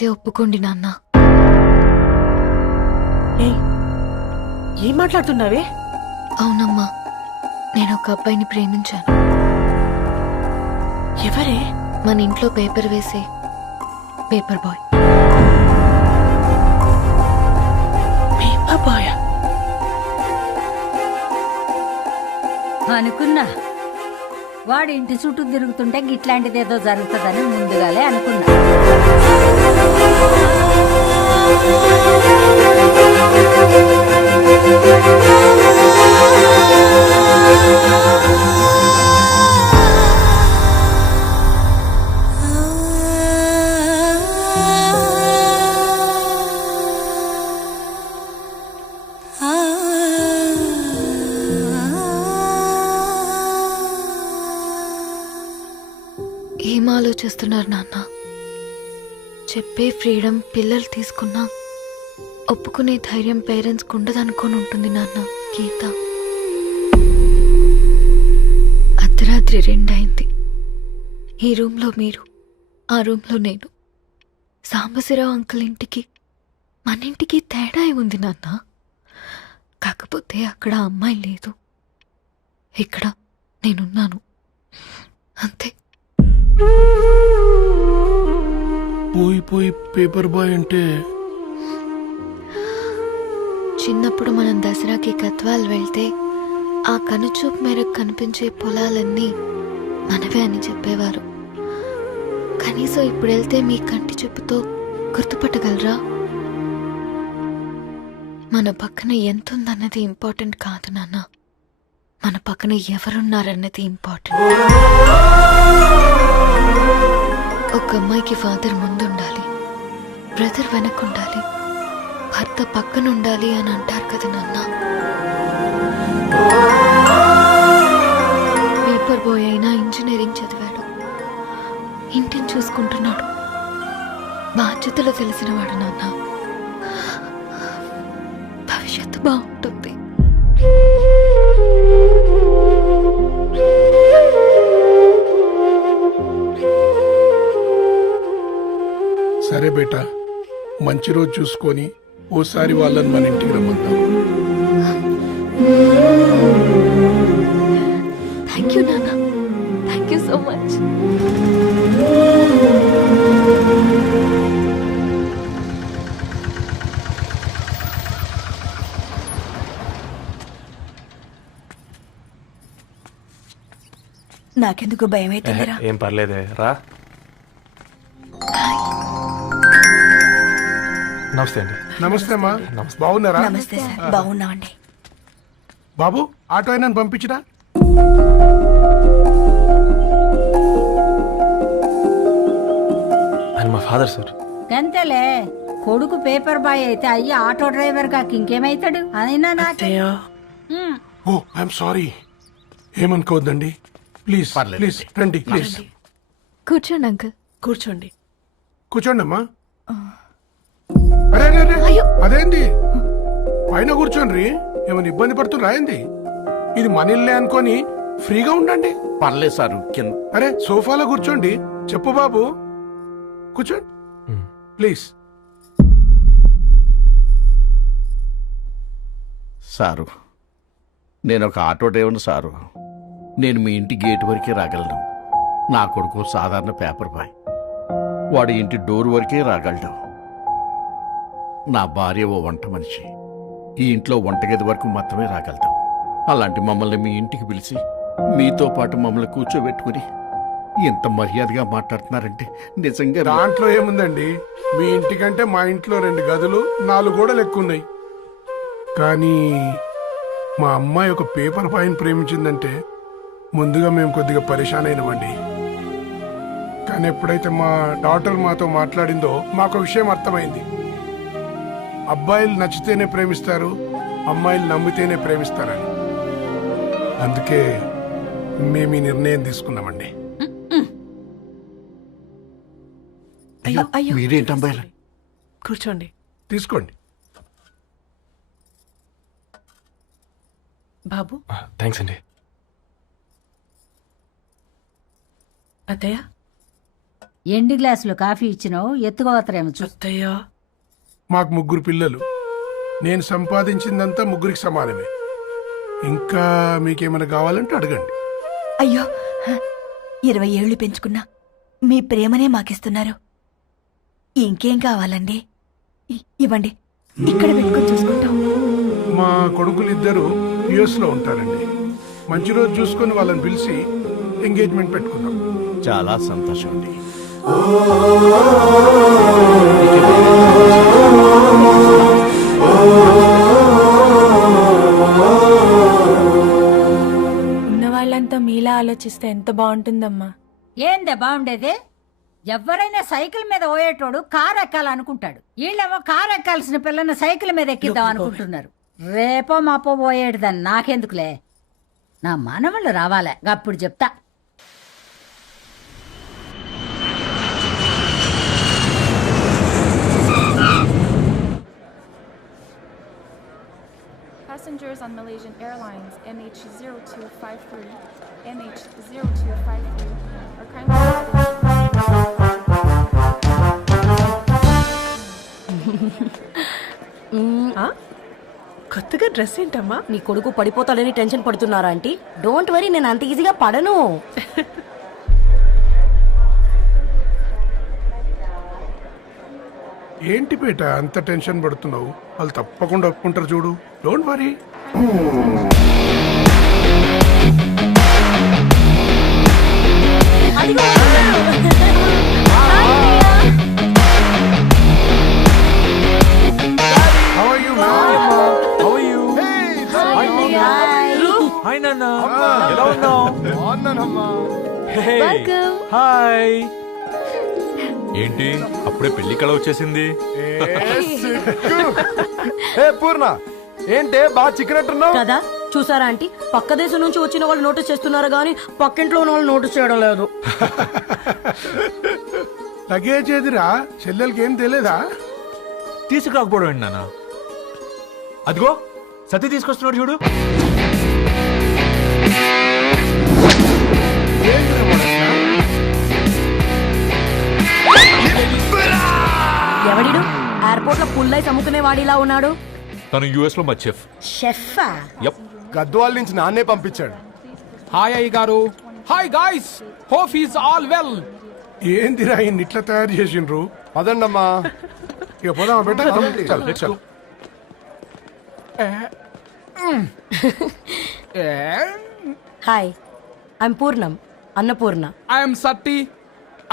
అయితే ఒప్పుకోండి నాన్న. ఏం మాట్లాడుతున్నావే? అవునమ్మా, నేను ఒక అబ్బాయిని ప్రేమించాను. ఎవరే? మన ఇంట్లో పేపర్ వేసే పేపర్ బాయ్. పేపర్ బాయ్ అనుకున్నా. వాడి ఇంటి చుట్టూ తిరుగుతుంటే గిట్లాంటిదేదో జరుగుతుందని ముందుగాలే అనుకున్నా. ఏం ఆలోచిస్తున్నారు నాన్న? చెప్పే ఫ్రీడమ్ పిల్లలు తీసుకున్నా ఒప్పుకునే ధైర్యం పేరెంట్స్కి ఉండదనుకొని ఉంటుంది నాన్న. గీత, అర్ధరాత్రి 2 అయింది. ఈ రూమ్లో మీరు, ఆ రూమ్లో నేను. సాంబశివరావు అంకుల్ ఇంటికి మన ఇంటికి తేడా ఏముంది నాన్న? కాకపోతే అక్కడ అమ్మాయి లేదు, ఇక్కడ నేనున్నాను, అంతే. పోయి పేపర్ బాయ్ అంటే చిన్నప్పుడు మనం దసరాకి గద్వాల్ వెళ్తే ఆ కనుచూపు మేరకు కనిపించే పొలాలన్నీ మనవే అని చెప్పేవారు. కనీసం ఇప్పుడు వెళ్తే మీ కంటి చూపుతో గుర్తుపట్టగలరా? మన పక్కన ఎంతుందన్నది ఇంపార్టెంట్ కాదు నాన్న, మన పక్కన ఎవరున్నారన్నది ఇంపార్టెంట్. ఒక అమ్మాయికి ఫాదర్ ముందుండాలి, బ్రదర్ వెనకుండాలి, భర్త పక్కన ఉండాలి అని అంటారు కదా నాన్న. పేపర్ బాయ్ అయినా ఇంజనీరింగ్ చదివాడు, ఇంటిని చూసుకుంటున్నాడు, బాధ్యతలు తెలిసినవాడు నాన్న. భవిష్యత్తు బాగుంటుంది. సరే బేటా, మంచి రోజు చూసుకొని ఓసారి వాళ్ళని మన ఇంటికి రమ్మంటాం. థ్యాంక్ యూ నాన్న, థ్యాంక్ యూ సో మచ్. నాకెందుకు భయం అవుతుందిరా. ఏం పర్లేదే, రా. నమస్తే అండి. నమస్తే అమ్మా, బాగున్నారా? నమస్తే సార్, బాగున్నామండి. బాబు, ఆటో అయినా పంపించరా? ఆయన మా ఫాదర్ సార్. గంతేలే, కొడుకు పేపర్ బాయ్ అయితే అయ్యి ఆటో డ్రైవర్ కాక ఇంకేమైతాడు? అయినా నాకు ఓ ఐఎమ్ సారీ, ఏమనుకోవద్దండి. ప్లీజ్ ప్లీజ్ రండి, ప్లీజ్ కూర్చోండి అంకుల్. కూర్చోండి. కూర్చోండి అమ్మా. అరే అరే అరే, అదేంది పైన కూర్చోండి, ఏమైనా ఇబ్బంది పడుతున్నా ఏంది? ఇది మన ఇల్లే అనుకొని ఫ్రీగా ఉండండి. పర్లేదు సారు. అరే సోఫాలో కూర్చోండి. చెప్పు బాబు, కూర్చోండి ప్లీజ్. సారు, నేను ఒక ఆటో డ్రైవర్ని సారు. నేను మీ ఇంటి గేట్ వరకే రాగలను. నా కొడుకు సాధారణ పేపర్ బాయ్, వాడి ఇంటి డోర్ వరకే రాగలడు. నా భార్య ఓ వంట మనిషి, ఈ ఇంట్లో వంటగది వరకు మాత్రమే రాగలుగుతాం. అలాంటి మమ్మల్ని మీ ఇంటికి పిలిచి మీతో పాటు మమ్మల్ని కూర్చోబెట్టుకుని ఎంత మర్యాదగా మాట్లాడుతున్నారంటే నిజంగా. దాంట్లో ఏముందండి, మీ ఇంటికంటే మా ఇంట్లో 2 గదులు 4 గోడలు ఎక్కువ ఉన్నాయి. కానీ మా అమ్మాయి ఒక పేపర్ బాయ్ని ప్రేమించిందంటే ముందుగా మేము కొద్దిగా పరేషాన్ అయినామండి. కానీ ఎప్పుడైతే మా డాటర్ మాతో మాట్లాడిందో మాకు విషయం అర్థమైంది. అబ్బాయిలు నచ్చితేనే ప్రేమిస్తారు, అమ్మాయిలు నమ్మితేనే ప్రేమిస్తారని. అందుకే మేము ఈ నిర్ణయం తీసుకున్నామండి. అయ్యో, మీరేంటి అమ్మాయిలు? కూర్చోండి. తీసుకోండి. బాబు. థ్యాంక్స్ అండి. అత్తయ్య, ఎండి గ్లాసులో కాఫీ ఇచ్చినావు ఎత్తుకోవతరేమో చూ. అత్తయ్య మాకు 3 పిల్లలు. నేను సంపాదించిందంతా 3కి సమానమే. ఇంకా మీకేమైనా కావాలంటే అడగండి. అయ్యో 20 ఏళ్లు పెంచుకున్నా మీ ప్రేమనే మాకిస్తున్నారు. ఇంకేం కావాలండి? ఇవ్వండి, ఇక్కడ పెట్టుకొని చూసుకుంటాం. మా కొడుకులిద్దరూ యుఎస్ లో ఉంటారండి. మంచి రోజు చూసుకొని వాళ్ళని పిలిచి ఎంగేజ్మెంట్ పెట్టుకుందాం. చాలా సంతోషం అండి. ఉన్న వాళ్ళంతా మీలా ఆలోచిస్తే ఎంత బాగుంటుందమ్మా. ఏందే బాగుండేది? ఎవరైనా సైకిల్ మీద పోయేటోడు కారు ఎక్కాలనుకుంటాడు. వీళ్ళేమో కారు ఎక్కాల్సిన పిల్లని సైకిల్ మీద ఎక్కిద్దాం అనుకుంటున్నారు. రేపో మాపో పోయేటిదని నాకెందుకులే, నా మనవళ్ళు రావాలే అప్పుడు చెప్తా. Passengers on Malaysian Airlines MH0253, MH0253 are kindly కొత్తగా డ్రెస్ ఏంటమ్మా? నీ కొడుకు పడిపోతాడని టెన్షన్ పడుతున్నారా ఆంటీ? డోంట్ వరీ, నేను అంత ఈజీగా పడను. ఏంటి పేట అంత టెన్షన్ పడుతున్నావు? వాళ్ళు తప్పకుండా ఒప్పుకుంటారు చూడు. Don't worry. How are you, man? Hi నాన్న, ఎలా ఉన్నావు? హాయ్. ఏంటి అప్పుడే పెళ్లి కళ వచ్చేసింది? పూర్ణ ఏంటే బాగా చిక్కినట్టున్నావు కదా చూసారా ఆంటీ, పక్క దేశం నుంచి వచ్చిన వాళ్ళు నోటీస్ చేస్తున్నారు గానీ పక్కింట్లో ఉన్న వాళ్ళు నోటీస్ చేయడం లేదు. లగేజ్ ఏదిరా? చెల్లెలకి ఏం తెలియదా? తీసుకురాకపోవడం ఏంటి నాన్న? అదిగో సతీ తీసుకొస్తున్నాడు చూడు. ఎవడిడు ఎయిర్పోర్ట్ లో పుల్లై అమ్ముకునే వాడిలా ఉన్నాడు? తను యుఎస్ లో మా చెఫ్. షెఫా? యప్. గద్వాల నుంచి నాన్నే పంపించాడు. హాయ్ అయ్య గారు. Hi guys, hope is all well. ఏందిరా ఇన్ని ఇట్లా తయారు చేసిండ్రు? పదండమ్మా. ఇక పోదామా బెట? చల్ చల్. Hi, I'm Purnam, Annapurna. I'm Satti,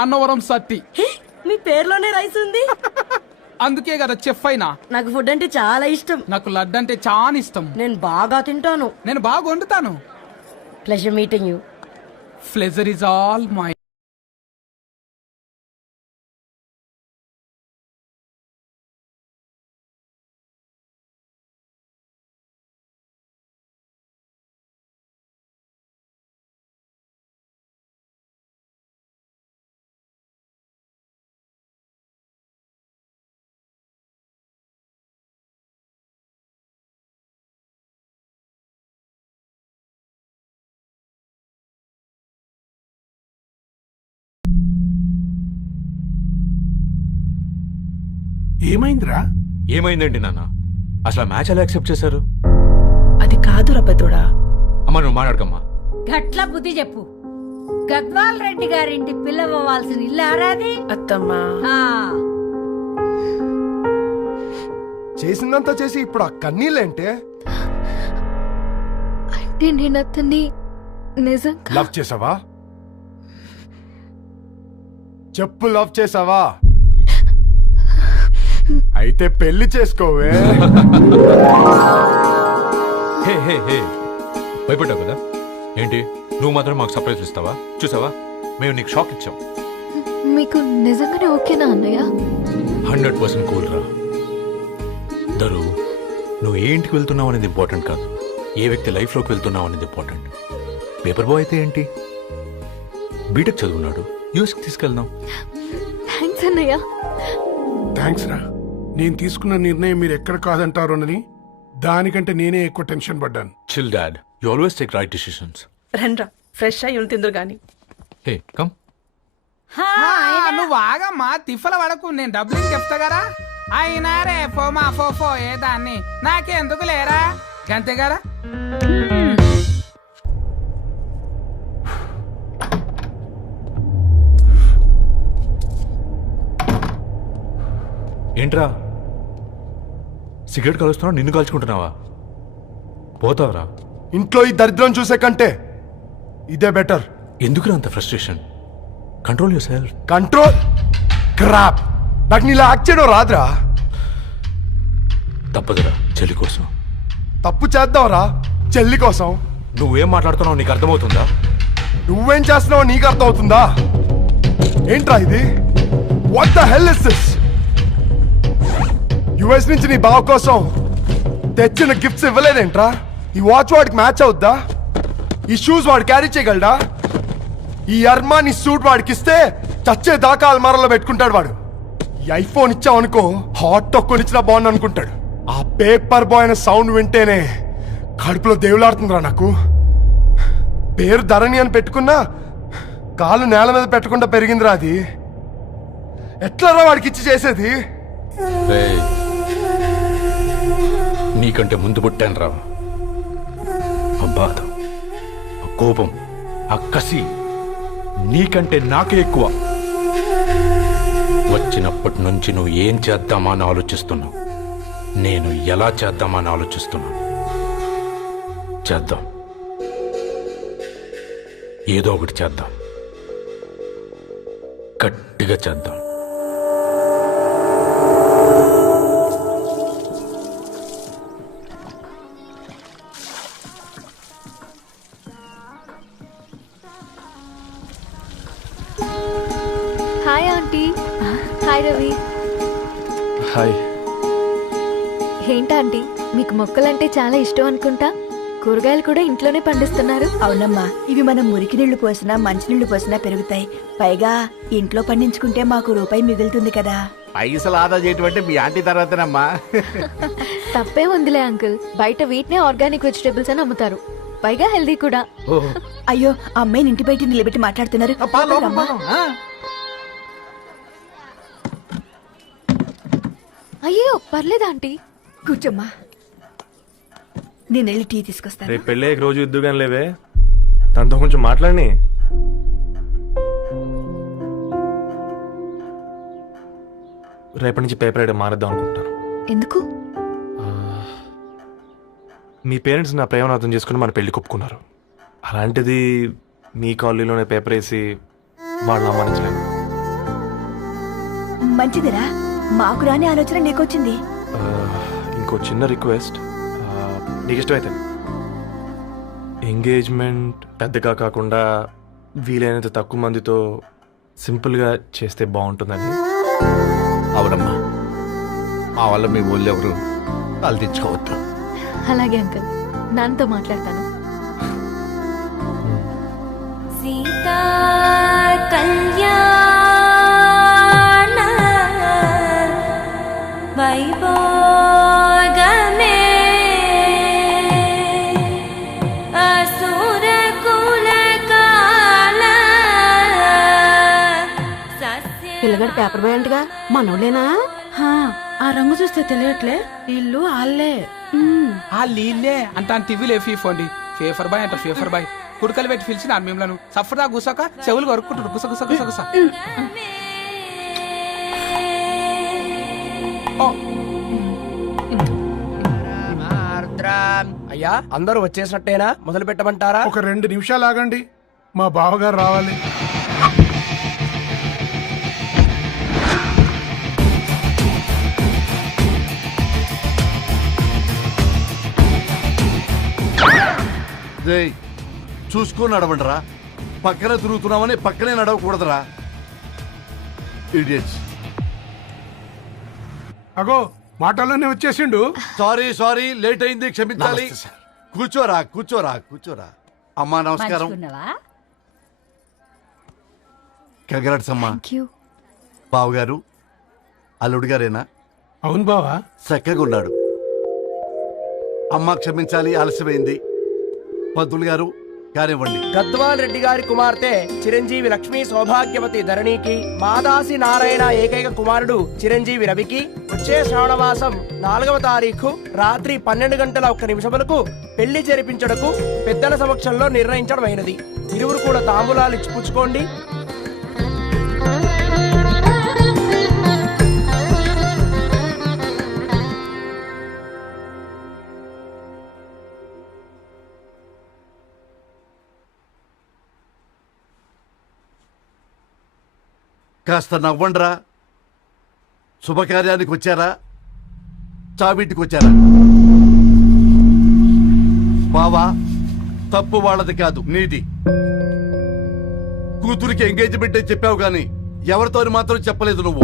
Annavaram Satti. మీ పేర్లోనే రైస్ ఉంది. అందుకే కదా చెఫ్ అయినా. నాకు ఫుడ్ అంటే చాలా ఇష్టం. నాకు లడ్డు అంటే చాలా ఇష్టం. నేను బాగా తింటాను. నేను బాగా వండుతాను. Pleasure meeting you. Pleasure is all my. ఏమైందిరా? ఏమైందేంటి నాన్న? అసలు ఆ మ్యాచ్ ఎలా యాక్సెప్ట్ చేశారు? అది కాదు రబ్బతోడా. అమ్మా నువ్వు మాట్లాడకమ్మా. గట్ల బుద్ధి చెప్పు. గద్వాల్ రెడ్డి గారింటి పిల్లవ్వాల్సిన ఇల్లు ఆరాది. అత్తమ్మా ఆ, చేసిందంతా చేసి ఇప్పుడు ఆ కన్నీళ్ళేంటే? అంటే నేను అతన్ని నిజంగా లవ్ చేసావా? చెప్పు, లవ్ చేసావా? అయితే పెళ్లి చేసుకోవే. హే హే హే, భయపడ్డావు కదా? ఏంటి నువ్వు మాత్రం మాకు సర్ప్రైజ్ ఇస్తావా? చూసావా, మేము నీకు షాక్ ఇచ్చాం. మీకు నిజంగానే ఓకేనా అన్నయ్య? 100% కూల్ రా. దరు, నువ్వు ఏ ఇంటికి వెళ్తున్నావు అనేది ఇంపార్టెంట్ కాదు, ఏ వ్యక్తి లైఫ్లోకి వెళ్తున్నావు అనేది ఇంపార్టెంట్. పేపర్ బాయ్ అయితే ఏంటి, బీటెక్ చదువున్నాడు, యూఎస్కి తీసుకెళ్దాం. థ్యాంక్స్ అన్నయ్య. థ్యాంక్స్ రా. నేను తీసుకున్న నిర్ణయం మీరు ఎక్కడ కాదంటారోనని దానికంటే నేనే ఎక్కువ టెన్షన్ పడ్డాను. Chill dad, you always take right decisions. రండ్రా, ఫ్రెష్ అయ్యి తిందురు గాని. Hey come. నువ్వు ఆగమ్మా తిఫల పడకు, నేను డబ్బులు చెప్తా కదా. అయినా రే ఫోమా ఫో ఏ దాన్ని నాకెందుకు లేరా గంతే కదా. ఏంట్రా సిగరెట్ కాలుస్తున్నావు, నిన్ను కాల్చుకుంటున్నావా? పోతావరా? ఇంట్లో ఈ దరిద్రం చూసే కంటే ఇదే బెటర్. ఎందుకురా అంత frustration? Control your self. Control crap. నాకు నీలా యాక్ట్ చేయడం రాదురా. తప్పదురా చెల్లి కోసం. తప్పు చేద్దాంరా చెల్లి కోసం. నువ్వేం మాట్లాడుతున్నావు నీకు అర్థమవుతుందా? నువ్వేం చేస్తున్నావో నీకు అర్థం అవుతుందా? ఏంట్రా ఇది? What the hell is this? US నుంచి నీ బావ కోసం తెచ్చిన గిఫ్ట్స్ ఇవ్వలేదేంట్రా? ఈ వాచ్ వాడికి మ్యాచ్ అవుద్దా? ఈ షూస్ వాడు క్యారీ చేయగలడా? ఈ అర్మాని సూట్ వాడికి ఇస్తే చచ్చే దాకా అల్మారాలో పెట్టుకుంటాడు వాడు. ఈ ఐఫోన్ ఇచ్చావనుకో హాట్ టొక్కని ఇచ్చినా బాగుంది అనుకుంటాడు. ఆ పేపర్ బాయ్ అనే సౌండ్ వింటేనే కడుపులో దేవులాడుతుందిరా నాకు. పేరు ధరణి అని పెట్టుకున్నా కాలు నేల మీద పెట్టకుండా పెరిగిందిరా అది. ఎట్లరా వాడికి ఇచ్చి చేసేది? నీకంటే ముందు పుట్టాను రా. ఆ బాధ, ఆ కోపం, ఆ కసి నీకంటే నాకే ఎక్కువ. వచ్చినప్పటి నుంచి నువ్వు ఏం చేద్దామా అని ఆలోచిస్తున్నావు, నేను ఎలా చేద్దామా అని ఆలోచిస్తున్నాను. చేద్దాం, ఏదో ఒకటి చేద్దాం, గట్టిగా చేద్దాం. Hi aunty. Hi Ravi. Hi. ఏంటంటీ మీకు మొక్కలంటే చాలా ఇష్టం అనుకుంటా. కూరగాయలు కూడా ఇంట్లోనే పండిస్తున్నారు. అవునమ్మా, ఇవి మనం మురికి నీళ్లు పోసినా మంచినీళ్లు పోసినా పెరుగుతాయి. పైగా ఇంట్లో పండించుకుంటే మాకు రూపాయి మిగులుతుంది కదా. పైసలు ఆదా చేయటం అంటే మీ ఆంటీ తర్వాతనమ్మా. తప్పే ఉందిలే అంకుల్, బయట వీటినే ఆర్గానిక్ వెజిటేబుల్స్ అని అమ్ముతారు, పైగా హెల్దీ కూడా. అయ్యో, అమ్మాయిని ఇంటి బయట నిలబెట్టి మాట్లాడుతున్నారు. అమ్మా. అయ్యో పర్లేదు ఆంటీ, కూర్చోమ్మా, నేను వెళ్ళి టీ తీసుకొస్తాను. రేపు పెళ్ళి రోజు ఇద్దుగాని లేవే, తనతో కొంచెం మాట్లాడి. రేపటి నుంచి పేపర్ రైడ్ మారేద్దాం అనుకుంటాను. ఎందుకు? మీ పేరెంట్స్ నా ప్రేమను అర్థం చేసుకుని మన పెళ్లి ఒప్పుకున్నారు. అలాంటిది మీ కాలనీలోనే పేపర్ వేసి వాళ్ళని అవమానించలేను. మంచిదిరా, మాకు రాని ఆలోచన నీకొచ్చింది. ఇంకో చిన్న రిక్వెస్ట్, నీకు ఇష్టమైతే ఎంగేజ్మెంట్ పెద్దగా కాకుండా వీలైనంత తక్కువ మందితో సింపుల్గా చేస్తే బాగుంటుందని. అవునమ్మా, మా వల్ల మీ ఊళ్ళో ఎవరు తల తెచ్చుకోవద్దు. అలాగే అంకుల్, నాన్నతో మాట్లాడతాను. సీతా కళ్యాణ వైభోగమే అసుర కుల కాల. పిల్లగాడు పేపర్ బాయ్ అంటగా మనోళ్ళేనా? ఆ రంగు చూస్తే తెలియట్లే, ఇల్లు ఆళ్ళే. ఆ లీల్లే అంత టీవీలో ఫీఫోండి. ఫేఫర్ బాయ్ అంట, ఫేఫర్ బాయ్. కుడుకలు పెట్టి పిలిచిన మిమ్మల్ని సఫర్దా గుసక చెవులు కొరుక్కుంటారు. గుస గుస గుస గుస. అయ్యా, అందరూ వచ్చేసినట్టేనా? మొదలు పెట్టమంటారా? ఒక 2 నిమిషాలు ఆగండి, మా బావగారు రావాలి. చూసుకొని నడవండిరా. పక్కనే తిరుగుతున్నామని పక్కనే నడవకూడదురా. ఇడియట్స్. అగో మాటల్లోనే వచ్చేసిండు. సారీ లేట్ అయింది, క్షమించాలి. కూర్చోరా. అమ్మా నమస్కారం. కంగ్రాట్స్ అమ్మా. బావగారు అల్లుడు గారేనా? అవును బావా. చక్కగా ఉన్నాడు. అమ్మ క్షమించాలి, ఆలస్యమైంది. పంతులు గారు కానివ్వండి. గద్వాల్ రెడ్డి గారి కుమార్తె చిరంజీవి లక్ష్మీ సౌభాగ్యవతి ధరణికి, మాదాసి నారాయణ ఏకైక కుమారుడు చిరంజీవి రవికి వచ్చే శ్రావణమాసం 4వ తారీఖు రాత్రి 12:01 పెళ్లి జరిపించడకు పెద్దల సమక్షంలో నిర్ణయించడమైనది. ఇరువురు కూడా తాంబూలాలు ఇచ్చి పుచ్చుకోండి. కాస్త నవ్వండ్రా. శుభకార్యానికి వచ్చారా, చావింటికి వచ్చారా? బావా, తప్పు వాళ్ళది కాదు, నీది. కూతురికి ఎంగేజ్మెంట్ అని చెప్పావు గాని ఎవరితో మాత్రం చెప్పలేదు నువ్వు.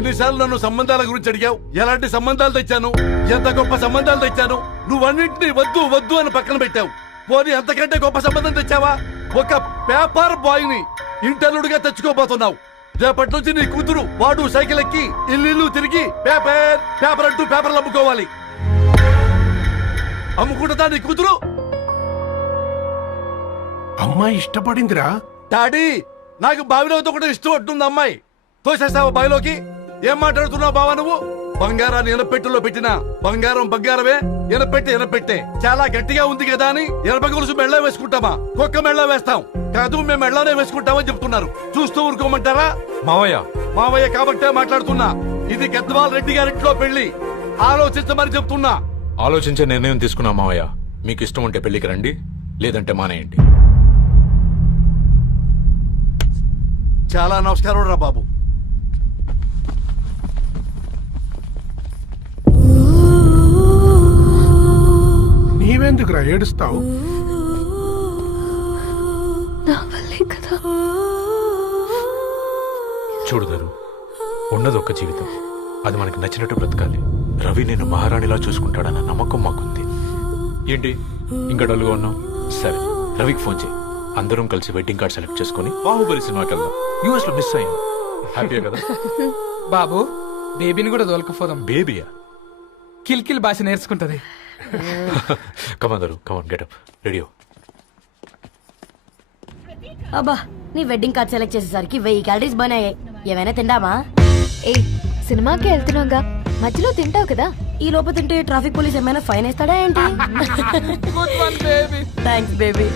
ఎన్నిసార్లు నన్ను సంబంధాల గురించి అడిగావు? ఎలాంటి సంబంధాలు తెచ్చాను, ఎంత గొప్ప సంబంధాలు తెచ్చాను. నువ్వన్నింటినీ వద్దు వద్దు అని పక్కన పెట్టావు. పోనీ అంతకంటే గొప్ప సంబంధం తెచ్చావా? ఒక పేపర్ బాయ్ ని ఇంటర్లుడిగా తెచ్చుకోబోతున్నావు. రేపటి నుంచి నీ కూతురు వాడు సైకిల్ ఎక్కి ఇల్లు తిరిగి పేపర్ పేపర్ అంటూ పేపర్లు అమ్ముకోవాలి. అమ్ముకుంటుందా నీ కూతురు? అమ్మాయి ఇష్టపడిందిరా. డాడీ, నాకు బావిలో కూడా ఇష్టం అంటుంది అమ్మాయి. తోసేస్తావా బావిలోకి? ఏం మాట్లాడుతున్నావు బావా నువ్వు? బంగారాన్ని ఎనపెట్టులో పెట్టిన బంగారం బంగారమే, ఎనపెట్టే చాలా గట్టిగా ఉంది కదా అని ఎనప గొలుసు మెళ్ళ వేసుకుంటామా? కుక్క మెళ్ళ వేస్తాం కాదు, మేము మెళ్ళనే వేసుకుంటామని చెప్తున్నారు. చూస్తూ ఊరుకోమంటారా? మావయ్య కాబట్టే మాట్లాడుతున్నా. ఇది గద్వాల్ రెడ్డి గారింట్లో పెళ్లి. ఆలోచించమని చెప్తున్నా. ఆలోచించే నిర్ణయం తీసుకున్నా మావయ్య. మీకు ఇష్టం ఉంటే పెళ్లికి రండి, లేదంటే మానేయండి. చాలా నమస్కారం రా బాబు. నీవెందుకురా ఏడుస్తావు? నా వల్లే కదా. చూడుదరు, ఉన్నది ఒక్క జీవితం. అది మనకి నచ్చినట్టు బ్రతకాలి. రవి నేను మహారాణిలా చూసుకుంటాడన్న నమ్మకం మాకుంది. ఏంటి ఇంకా డల్గా ఉన్నావు? సరే, రవికి ఫోన్ చేయి. అందరం కలిసి వెడ్డింగ్ కార్డ్ సెలెక్ట్ చేసుకుని బాహుబలి సినిమాకి వెళ్దాం. యూఎస్ లో మిస్ అయ్యాం. హ్యాపీయే కదా? బాబు, బేబీని కూడా దొలకపోదాం. బేబీయా? కిల్కిల్ భాష నేర్చుకుంటది. కమాందరు, కమాన్ గెటప్ రెడీ. అబ్బా, నీ వెడ్డింగ్ కార్డ్ సెలెక్ట్ చేసేసరికి 1000 క్యాలరీస్ బర్న్ అయ్యాయి. ఏమైనా తిందామా? ఏ, సినిమాకి వెళ్తున్నావుగా, మధ్యలో తింటావు కదా. ఈ లోపు తింటే ట్రాఫిక్ పోలీస్ ఏమైనా ఫైన్ వేస్తాడా ఏంటి? Thanks baby.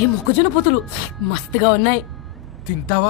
ఏ మొక్కజొన్న పొతులు మస్తుగా ఉన్నాయి. తింటావా